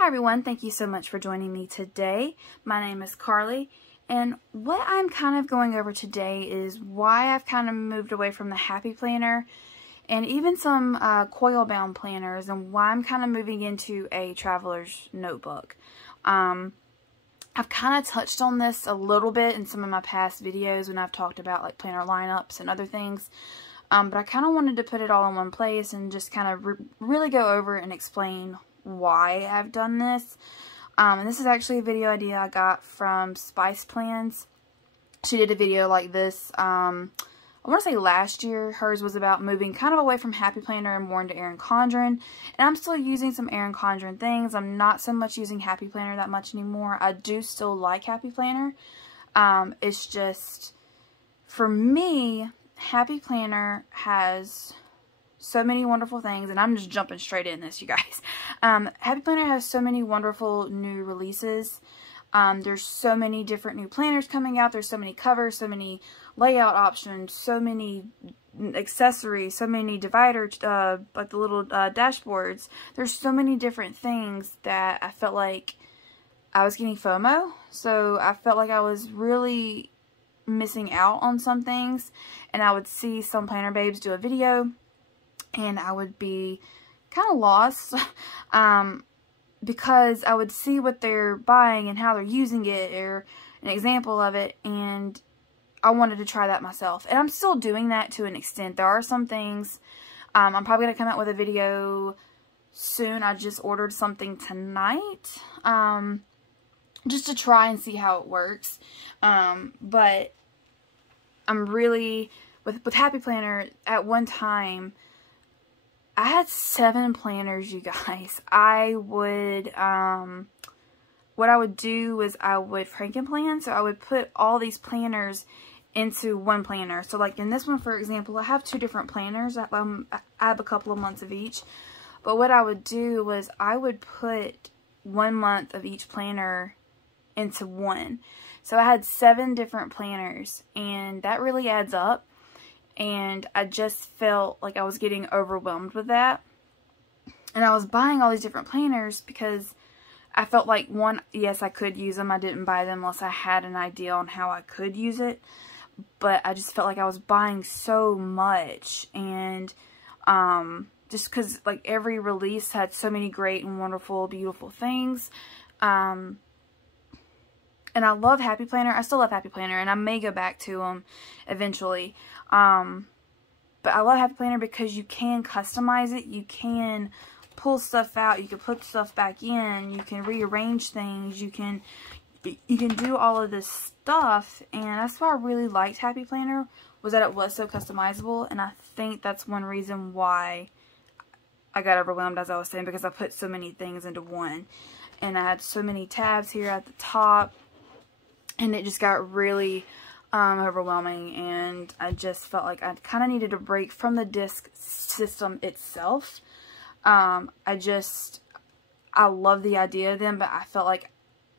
Hi everyone, thank you so much for joining me today. My name is Carly, and what I'm kind of going over today is why I've kind of moved away from the Happy Planner and even some coil bound planners, and why I'm kind of moving into a traveler's notebook. I've kind of touched on this a little bit in some of my past videos when I've talked about like planner lineups and other things. But I kind of wanted to put it all in one place and just kind of really go over and explain why I've done this. And this is actually a video idea I got from Spice Plans. She did a video like this, I want to say last year. Hers was about moving kind of away from Happy Planner and more into Erin Condren. And I'm still using some Erin Condren things. I'm not so much using Happy Planner that much anymore. I do still like Happy Planner. It's just, for me, Happy Planner has so many wonderful things, and I'm just jumping straight in this, you guys. Happy Planner has so many wonderful new releases. There's so many different new planners coming out. There's so many covers, so many layout options, so many accessories, so many divider, like the little dashboards. There's so many different things that I felt like I was getting FOMO. So I felt like I was really missing out on some things, and I would see some planner babes do a video and I would be kind of lost because I would see what they're buying and how they're using it, or an example of it, and I wanted to try that myself. And I'm still doing that to an extent. There are some things, I'm probably going to come out with a video soon. I just ordered something tonight just to try and see how it works. But I'm really, with Happy Planner, at one time, I had 7 planners, you guys. I would, what I would do was I would Frankenplan. So I would put all these planners into one planner. So like in this one, for example, I have 2 different planners. I have a couple of months of each. But what I would do was I would put 1 month of each planner into one. So I had 7 different planners, and that really adds up. And I just felt like I was getting overwhelmed with that. And I was buying all these different planners because I felt like, one, yes, I could use them. I didn't buy them unless I had an idea on how I could use it. But I just felt like I was buying so much. And just because like every release had so many great and wonderful, beautiful things. And I love Happy Planner. I still love Happy Planner, and I may go back to them eventually. But I love Happy Planner because you can customize it. You can pull stuff out. You can put stuff back in. You can rearrange things. You can do all of this stuff. And that's why I really liked Happy Planner, was that it was so customizable. And I think that's one reason why I got overwhelmed, as I was saying, because I put so many things into one. And I had so many tabs here at the top. And it just got really overwhelming, and I just felt like I kind of needed a break from the disc system itself. I love the idea of them, but I felt like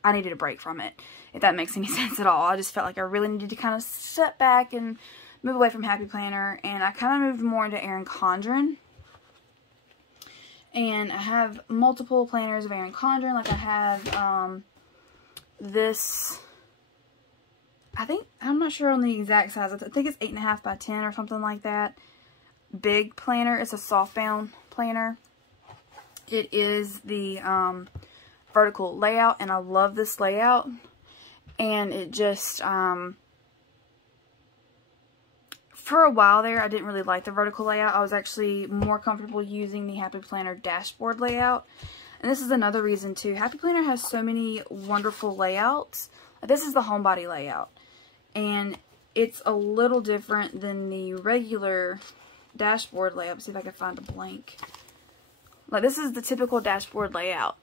I needed a break from it, if that makes any sense at all. I just felt like I really needed to kind of step back and move away from Happy Planner, and I kind of moved more into Erin Condren. And I have multiple planners of Erin Condren. Like I have this, I'm not sure on the exact size. I think it's 8.5 by 10 or something like that. Big planner. It's a softbound planner. It is the vertical layout, and I love this layout. And it just, for a while there, I didn't really like the vertical layout. I was actually more comfortable using the Happy Planner dashboard layout. And this is another reason too. Happy Planner has so many wonderful layouts. This is the Homebody layout. And it's a little different than the regular dashboard layout. Let's see if I can find a blank. Like, this is the typical dashboard layout.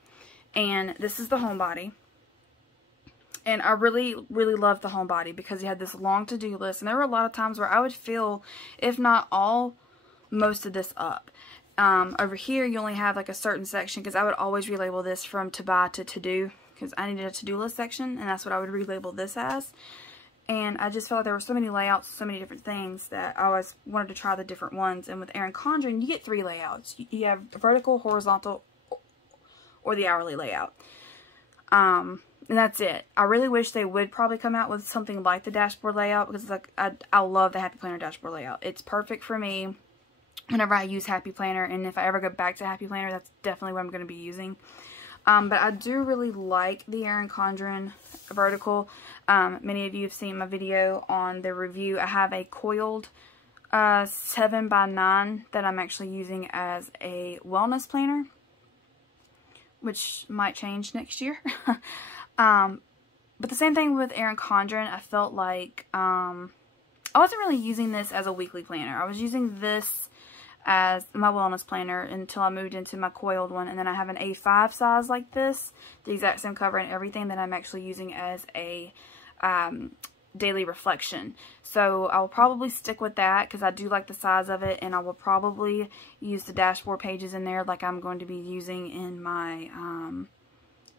And this is the Homebody. And I really, really love the Homebody because it had this long to-do list. And there were a lot of times where I would fill, if not all, most of this up. Over here, you only have like a certain section, because I would always relabel this from to buy to to-do, because I needed a to-do list section, and that's what I would relabel this as. And I just felt like there were so many layouts, so many different things, that I always wanted to try the different ones. And with Erin Condren, you get 3 layouts. You have vertical, horizontal, or the hourly layout. And that's it. I really wish they would probably come out with something like the dashboard layout, because like I love the Happy Planner dashboard layout. It's perfect for me whenever I use Happy Planner, and if I ever go back to Happy Planner, that's definitely what I'm going to be using. But I do really like the Erin Condren vertical. Many of you have seen my video on the review. I have a coiled 7x9 that I'm actually using as a wellness planner, which might change next year. But the same thing with Erin Condren. I felt like I wasn't really using this as a weekly planner. I was using this as my wellness planner until I moved into my coiled one, and then I have an A5 size like this, the exact same cover and everything, that I'm actually using as a daily reflection. So I'll probably stick with that because I do like the size of it, and I will probably use the dashboard pages in there like I'm going to be using in my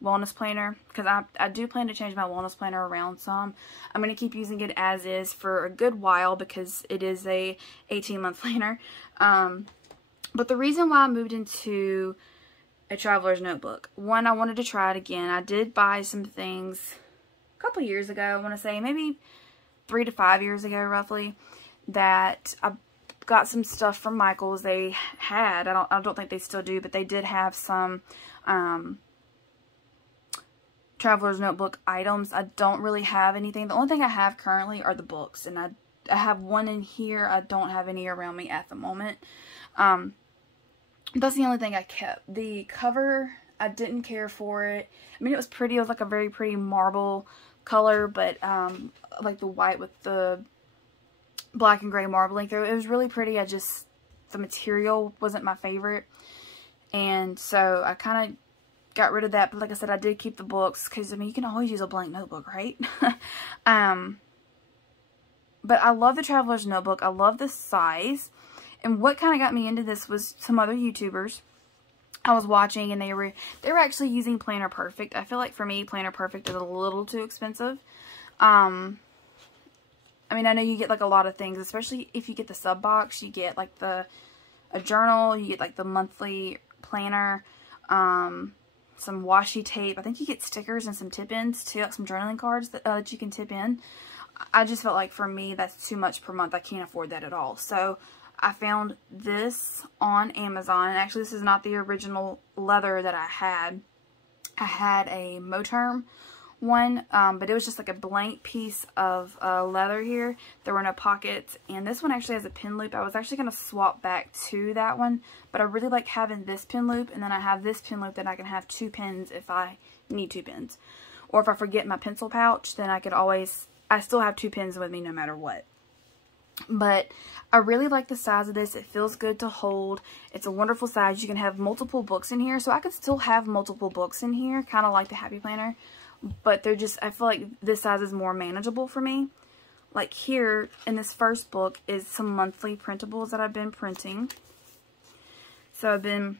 wellness planner, because I do plan to change my wellness planner around some. I'm going to keep using it as is for a good while because it is a 18-month planner. But the reason why I moved into a traveler's notebook, one, I wanted to try it again. I did buy some things a couple years ago, I want to say maybe 3 to 5 years ago roughly, that I got some stuff from Michael's. They had, I don't think they still do, but they did have some traveler's notebook items. I don't really have anything. The only thing I have currently are the books, and I have one in here. I don't have any around me at the moment. That's the only thing I kept. The cover, I didn't care for it. I mean, it was pretty. It was like a very pretty marble color, but like the white with the black and gray marbling through. It was really pretty. The material wasn't my favorite, and so I kind of got rid of that. But like I said, I did keep the books because, I mean, you can always use a blank notebook, right? But I love the traveler's notebook. I love the size. And what kind of got me into this was some other YouTubers I was watching, and they were actually using Planner Perfect. I feel like for me, Planner Perfect is a little too expensive. I mean, I know you get like a lot of things, especially if you get the sub box. You get like a journal, you get like the monthly planner, some washi tape. I think you get stickers and some tip-ins too, like some journaling cards that you can tip in. I just felt like for me, that's too much per month. I can't afford that at all. So I found this on Amazon. And actually, this is not the original leather that I had. I had a Moterm one, but it was just like a blank piece of leather here. There were no pockets, and this one actually has a pin loop. I was actually going to swap back to that one, but I really like having this pin loop, and then I have this pin loop that I can have 2 pins if I need 2 pins. Or if I forget my pencil pouch, then I still have 2 pins with me no matter what. But I really like the size of this. It feels good to hold. It's a wonderful size. You can have multiple books in here, so I could still have multiple books in here, kind of like the Happy Planner. But they're just, I feel like this size is more manageable for me. Like here in this first book is some monthly printables that I've been printing. So I've been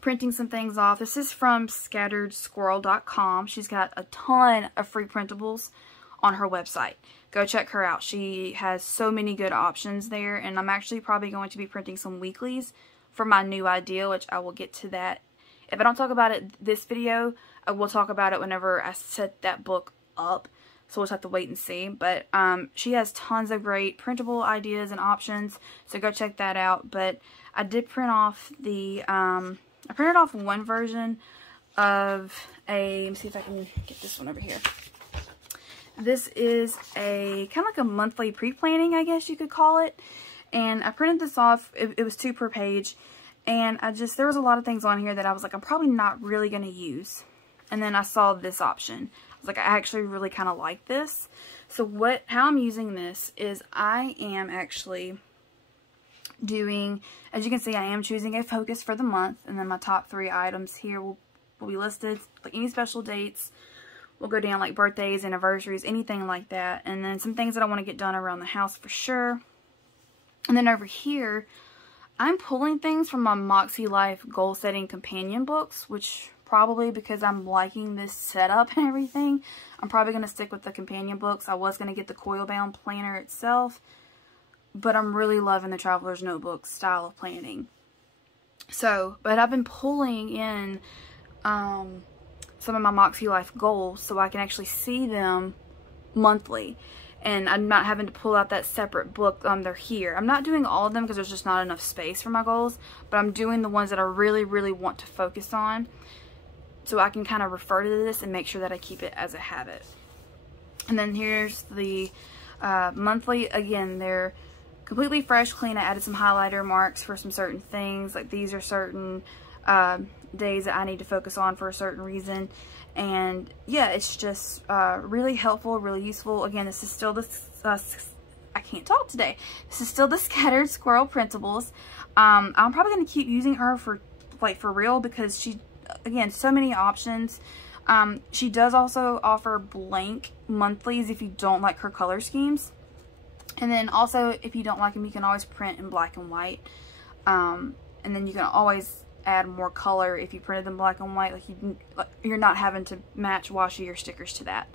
printing some things off. This is from scatteredsquirrel.com. She's got a ton of free printables on her website. Go check her out. She has so many good options there, and I'm actually probably going to be printing some weeklies for my new idea, which I will get to that. If I don't talk about it this video, I will talk about it whenever I set that book up, so we'll just have to wait and see. But she has tons of great printable ideas and options, so go check that out. But I did print off the, I printed off one version of let me see if I can get this one over here. This is a kind of like a monthly pre-planning, I guess you could call it. And I printed this off. It was 2 per page. And there was a lot of things on here that I was like, I'm probably not really going to use. And then I saw this option. I was like, I actually really kind of like this. So how I'm using this is I am actually doing, as you can see, I am choosing a focus for the month. And then my top 3 items here will be listed. Like any special dates. We'll go down like birthdays, anniversaries, anything like that. And then some things that I want to get done around the house for sure. And then over here, I'm pulling things from my Moxie Life goal setting companion books, which probably because I'm liking this setup and everything, I'm probably going to stick with the companion books. I was going to get the coil bound planner itself, but I'm really loving the Traveler's Notebook style of planning. So, but I've been pulling in some of my Moxie Life goals so I can actually see them monthly. And I'm not having to pull out that separate book. They're here. I'm not doing all of them because there's just not enough space for my goals. But I'm doing the ones that I really, really want to focus on. So I can kind of refer to this and make sure that I keep it as a habit. And then here's the monthly. Again, they're completely fresh, clean. I added some highlighter marks for some certain things. Like these are certain days that I need to focus on for a certain reason. And yeah, it's just really helpful, really useful. Again, this is still the I can't talk today. This is still the Scattered Squirrel Principles. I'm probably going to keep using her for real because she, again, so many options. She does also offer blank monthlies if you don't like her color schemes. And then also, if you don't like them, you can always print in black and white. And then you can always add more color if you printed them black and white. You're not having to match washi or stickers to that.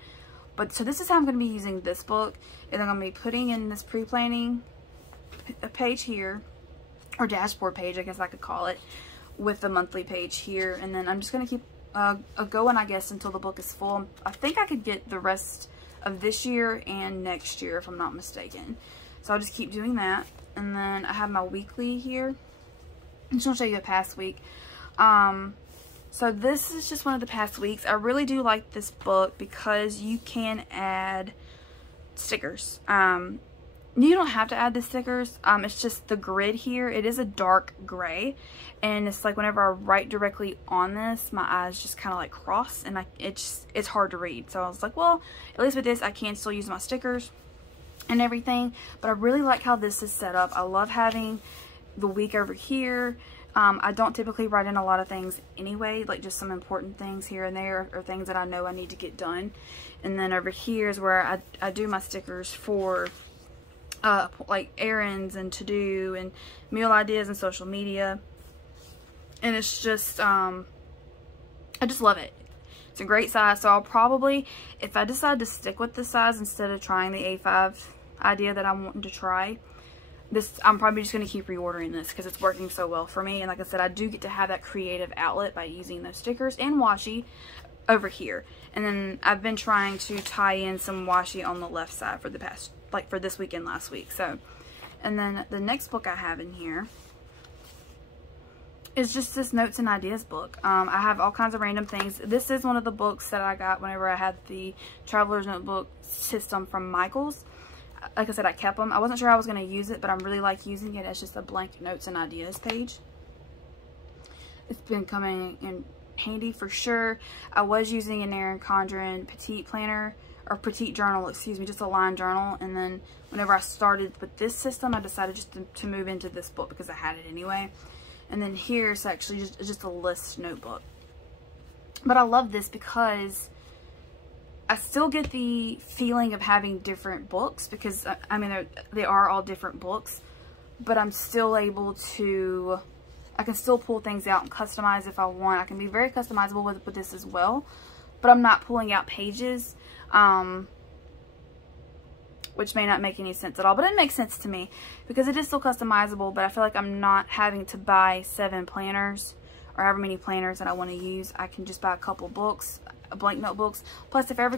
But so this is how I'm going to be using this book. And I'm going to be putting in this pre-planning page here, or dashboard page, I guess I could call it, with the monthly page here. And then I'm just going to keep going, I guess, until the book is full. I think I could get the rest of this year and next year if I'm not mistaken. So I'll just keep doing that. And then I have my weekly here. I'm just going to show you a past week. So this is just one of the past weeks. I really do like this book because you can add stickers. You don't have to add the stickers. It's just the grid here. It is a dark gray. And it's like whenever I write directly on this, my eyes just kind of like cross. And it's hard to read. So I was like, well, at least with this, I can still use my stickers and everything. But I really like how this is set up. I love having the week over here. I don't typically write in a lot of things anyway, like just some important things here and there, or things that I know I need to get done. And then over here is where I do my stickers for like errands and to do and meal ideas and social media. And it's just I just love it. It's a great size. So I'll probably, if I decide to stick with this size instead of trying the A5 idea that I'm wanting to try, I'm probably just going to keep reordering this because it's working so well for me. And like I said, I do get to have that creative outlet by using those stickers and washi over here. And then I've been trying to tie in some washi on the left side for the past, like for this week and last week. So, and then the next book I have in here is just this notes and ideas book. I have all kinds of random things. This is one of the books that I got whenever I had the Traveler's Notebook system from Michael's. Like I said, I kept them. I wasn't sure I was going to use it, but I'm really like using it as just a blank notes and ideas page. It's been coming in handy for sure. I was using an Erin Condren petite planner, or petite journal, excuse me, just a line journal. And then whenever I started with this system, I decided just to move into this book because I had it anyway. And then here's actually just a list notebook. But I love this because I still get the feeling of having different books because, I mean, they are all different books, but I'm still able to, I can still pull things out and customize if I want. I can be very customizable with this as well, but I'm not pulling out pages, which may not make any sense at all, but it makes sense to me because it is still customizable, but I feel like I'm not having to buy 7 planners or however many planners that I want to use. I can just buy a couple books, blank notebooks. Plus, if I ever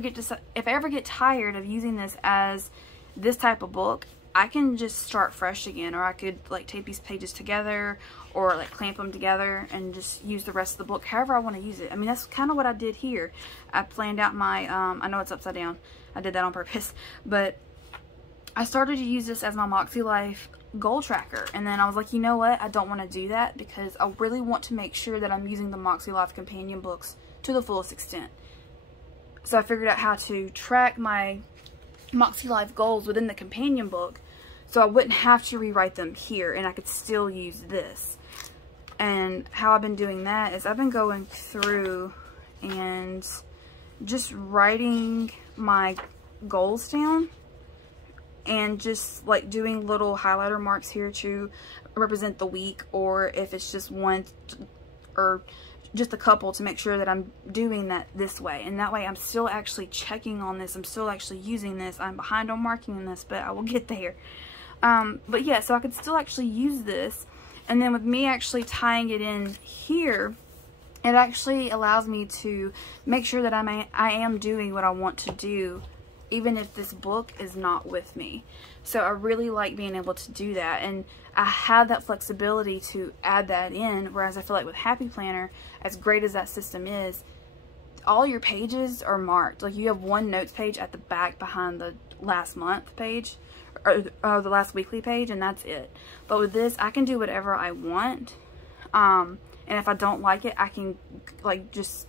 get tired of using this as this type of book, I can just start fresh again, or I could like tape these pages together or like clamp them together and just use the rest of the book however I want to use it. I mean, that's kind of what I did here. I planned out my I know it's upside down, I did that on purpose, but I started to use this as my Moxie Life goal tracker, and then I was like, you know what, I don't want to do that because I really want to make sure that I'm using the Moxie Life companion books to the fullest extent. So I figured out how to track my Moxie Life goals within the companion book so I wouldn't have to rewrite them here and I could still use this. And how I've been doing that is I've been going through and just writing my goals down and just like doing little highlighter marks here to represent the week, or if it's just one or just a couple, to make sure that I'm doing that this way. And that way I'm still actually checking on this. I'm still actually using this. I'm behind on marking this, but I will get there. But yeah, so I could still actually use this. And then with me actually tying it in here, It actually allows me to make sure that I am doing what I want to do, even if this book is not with me. So I really like being able to do that, and I have that flexibility to add that in, whereas I feel like with Happy Planner, as great as that system is, all your pages are marked. Like, you have one notes page at the back behind the last month page, or the last weekly page, and that's it. But with this, I can do whatever I want. And if I don't like it, I can like just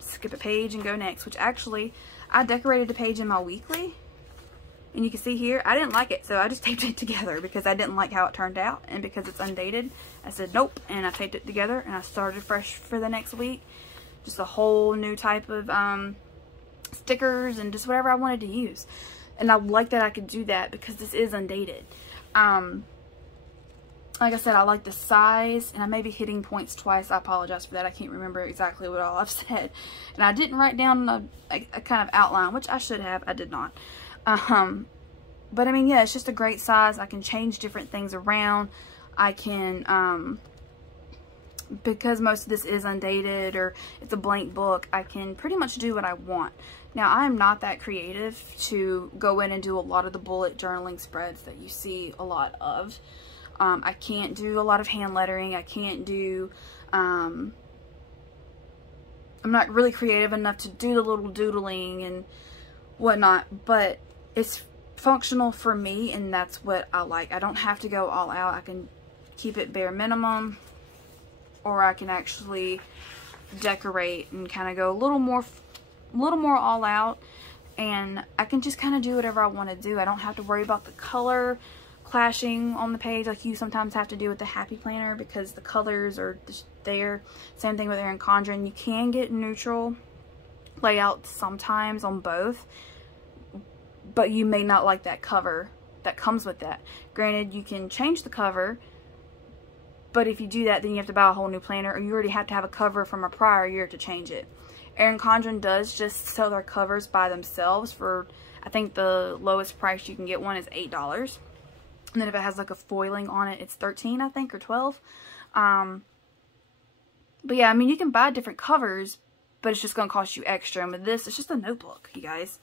skip a page and go next, which actually I decorated a page in my weekly, and you can see here I didn't like it, so I just taped it together because I didn't like how it turned out, and because it's undated I said nope, and I taped it together and I started fresh for the next week. Just a whole new type of stickers and just whatever I wanted to use, and I like that I could do that because this is undated. Like I said, I like the size, and I may be hitting points twice. I apologize for that. I can't remember exactly what all I've said. And I didn't write down a kind of outline, which I should have. I did not. But I mean, yeah, it's just a great size. I can change different things around. I can, because most of this is undated or it's a blank book, I can pretty much do what I want. Now, I'm not that creative to go in and do a lot of the bullet journaling spreads that you see a lot of. I can't do a lot of hand lettering. I can't do, I'm not really creative enough to do the little doodling and whatnot, but it's functional for me, and that's what I like. I don't have to go all out. I can keep it bare minimum, or I can actually decorate and kind of go a little more all out, and I can just kind of do whatever I want to do. I don't have to worry about the color clashing on the page like you sometimes have to do with the Happy Planner, because the colors are just there. Same thing with Erin Condren. You can get neutral layouts sometimes on both, but you may not like that cover that comes with that. Granted, you can change the cover, but if you do that, then you have to buy a whole new planner, or you already have to have a cover from a prior year to change it. Erin Condren does just sell their covers by themselves for, I think the lowest price you can get one is $8. And then if it has like a foiling on it, it's 13, I think, or 12. But yeah, I mean, you can buy different covers, but it's just going to cost you extra. And with this, it's just a notebook, you guys.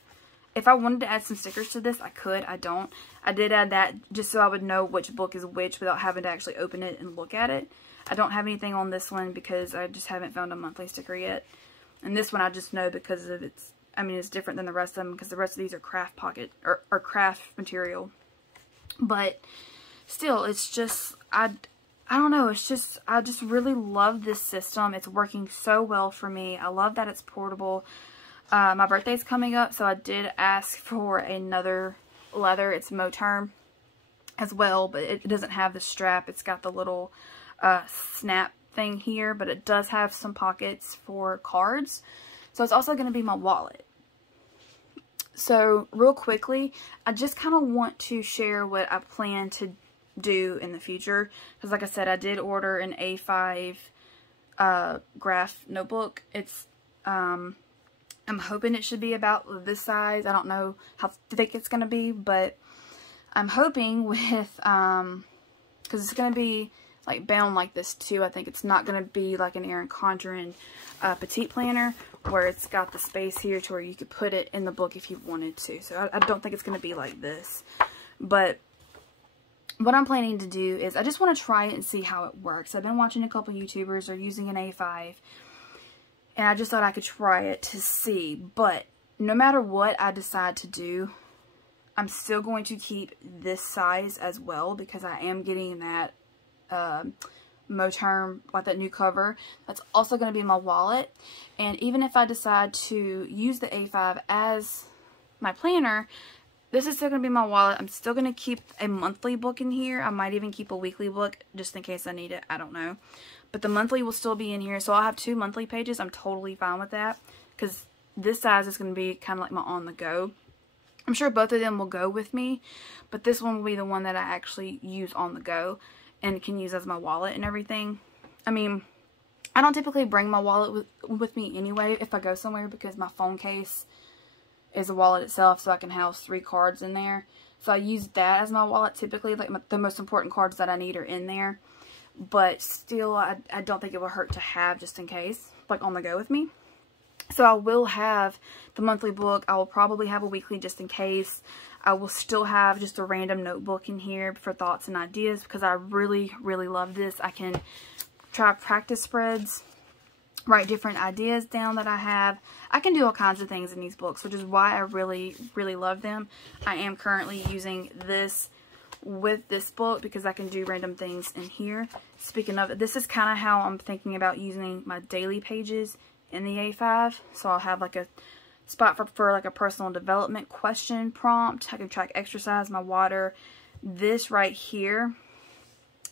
If I wanted to add some stickers to this, I could. I don't. I did add that just so I would know which book is which without having to actually open it and look at it. I don't have anything on this one because I just haven't found a monthly sticker yet. And this one I just know because of it's, I mean, it's different than the rest of them because the rest of these are craft pocket or craft material. But still, it's just, I don't know, it's just, I just really love this system. It's working so well for me. I love that it's portable. My birthday's coming up, so I did ask for another leather. It's Moterm as well, but it doesn't have the strap. It's got the little snap thing here, but it does have some pockets for cards. So it's also going to be my wallet. So real quickly, I just kind of want to share what I plan to do in the future. Because like I said, I did order an A5 graph notebook. It's, I'm hoping it should be about this size. I don't know how thick it's going to be, but I'm hoping with, because it's going to be like bound like this too. I think it's not going to be like an Erin Condren petite planner where it's got the space here to where you could put it in the book if you wanted to. So I don't think it's going to be like this. But what I'm planning to do is I just want to try it and see how it works. I've been watching a couple YouTubers are using an A5, and I just thought I could try it to see. But no matter what I decide to do, I'm still going to keep this size as well because I am getting that Moterm, like that new cover. That's also going to be my wallet. And even if I decide to use the A5 as my planner, this is still going to be my wallet. I'm still going to keep a monthly book in here. I might even keep a weekly book just in case I need it. I don't know. But the monthly will still be in here. So I'll have 2 monthly pages. I'm totally fine with that because this size is going to be kind of like my on the go. I'm sure both of them will go with me, but this one will be the one that I actually use on the go and can use as my wallet and everything. I mean, I don't typically bring my wallet with me anyway if I go somewhere because my phone case is a wallet itself, so I can house 3 cards in there. So I use that as my wallet typically, like the most important cards that I need are in there. but still I don't think it will hurt to have just in case, like on the go with me. So I will have the monthly book. I will probably have a weekly just in case. I will still have just a random notebook in here for thoughts and ideas because I really, really love this. I can try practice spreads, write different ideas down that I have. I can do all kinds of things in these books, which is why I really, really love them. I am currently using this with this book because I can do random things in here. Speaking of it, this is kind of how I'm thinking about using my daily pages in the A5. So I'll have like a spot for like a personal development question prompt. I can track exercise, my water. This right here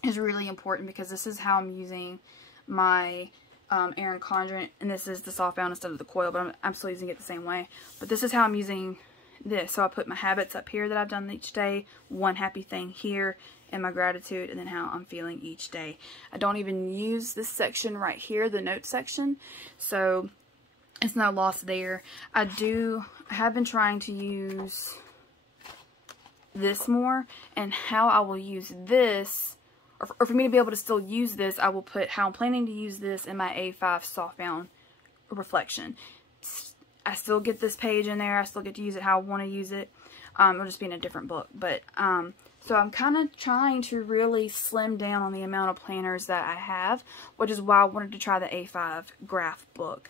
is really important because this is how I'm using my Erin Condren, and this is the soft bound instead of the coil, but I'm still using it the same way. But this is how I'm using this. So I put my habits up here that I've done each day, one happy thing here, and my gratitude, and then how I'm feeling each day. I don't even use this section right here, the notes section, so it's no loss there. I have been trying to use this more, and how I will use this, or for me to be able to still use this, I will put how I'm planning to use this in my A5 softbound reflection. I still get this page in there. I still get to use it how I want to use it. It'll just be in a different book. But so I'm kind of trying to really slim down on the amount of planners that I have, which is why I wanted to try the A5 graph book.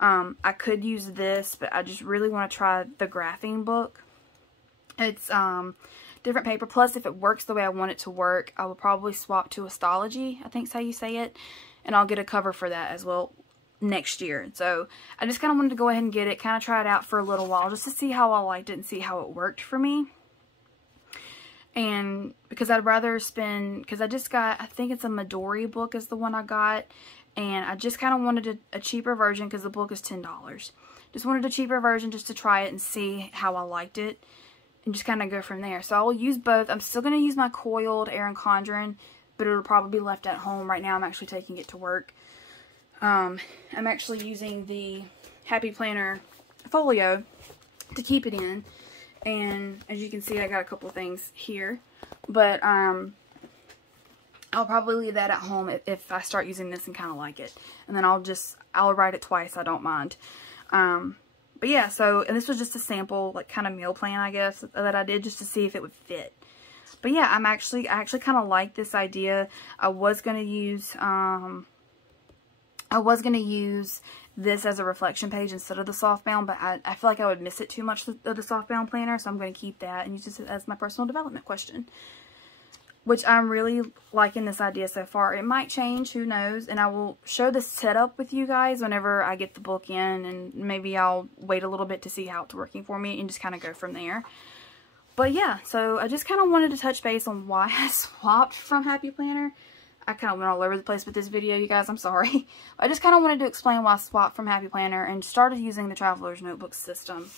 I could use this, but I just really want to try the graphing book. It's different paper. Plus, if it works the way I want it to work, I will probably swap to Astrology, I think is how you say it. And I'll get a cover for that as well next year. So I just kind of wanted to go ahead and get it, kind of try it out for a little while just to see how I liked it and see how it worked for me. And because I'd rather spend, because I just got, I think it's a Midori book is the one I got. And I just kind of wanted a cheaper version because the book is $10. Just wanted a cheaper version just to try it and see how I liked it. And just kind of go from there. So I will use both. I'm still going to use my coiled Erin Condren, but it'll probably be left at home. Right now I'm actually taking it to work. I'm actually using the Happy Planner folio to keep it in. And as you can see, I got a couple of things here. But I'll probably leave that at home if I start using this and kind of like it. And then I'll write it twice. I don't mind. But yeah, so, and this was just a sample, like, kind of meal plan, I guess, that I did just to see if it would fit. But yeah, I actually kind of like this idea. I was going to use this as a reflection page instead of the softbound, but I feel like I would miss it too much of the softbound planner, so I'm going to keep that and use this as my personal development question. Which I'm really liking this idea so far. It might change, who knows, and I will show the setup with you guys whenever I get the book in, and maybe I'll wait a little bit to see how it's working for me and just kind of go from there. But yeah, so I just kind of wanted to touch base on why I swapped from Happy Planner. I kind of went all over the place with this video, you guys, I'm sorry. I just kind of wanted to explain why I swapped from Happy Planner and started using the Traveler's Notebook system.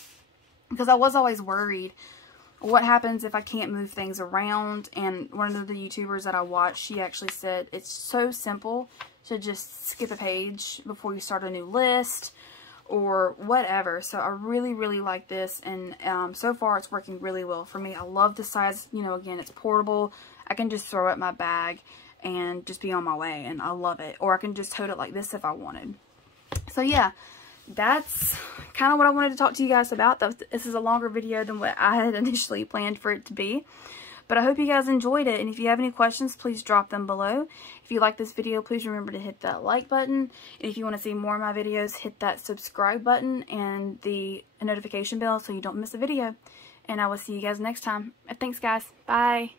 Because I was always worried, what happens if I can't move things around? And one of the YouTubers that I watched, she actually said it's so simple to just skip a page before you start a new list or whatever. So I really, really like this, and so far it's working really well for me. I love the size. You know, again, it's portable. I can just throw it in my bag and just be on my way, and I love it. Or I can just tote it like this if I wanted. So yeah, that's kind of what I wanted to talk to you guys about. This is a longer video than what I had initially planned for it to be. But I hope you guys enjoyed it. And if you have any questions, please drop them below. If you like this video, please remember to hit that like button. And if you want to see more of my videos, hit that subscribe button and the notification bell so you don't miss a video. And I will see you guys next time. Thanks, guys. Bye.